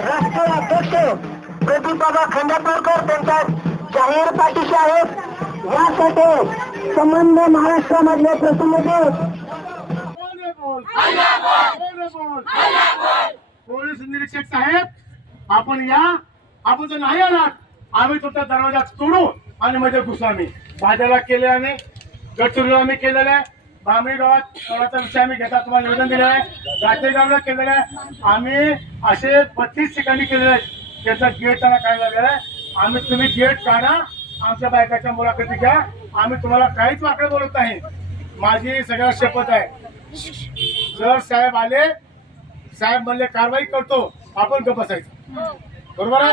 राष्ट्रीय अध्यक्ष प्रदीपबाबा खंडापूरकर त्यांच्या जाहीर पाठीशी आहेत. यासाठी संबंध महाराष्ट्रामधले प्रतिनिधी पोलीस निरीक्षक साहेब आपण या आपण जर नाही आलात आम्ही तुमचा दरवाजा तोडू आणि मध्ये घुसू आम्ही भाज्याला केले आम्ही गडचिरोलीला आम्ही केलेलं आहे बांबळी गावात थोडासा विषय आम्ही घेता तुम्हाला निवेदन दिलेलं आहे. गावला केलेलं आहे. आम्ही असे बत्तीस ठिकाणी केलेले आहे. त्याचा गेट त्याला काय लागलेलं आहे? आम्ही तुम्ही गेट काढा. आमच्या बायकाच्या मुलाखती घ्या. आम्ही तुम्हाला काहीच वाकडं बोलत नाही. माझी सगळ्या शपथ आहे. जर साहेब आले साहेब म्हणले कारवाई करतो. आपण गप बसायचं. बरोबर आहे?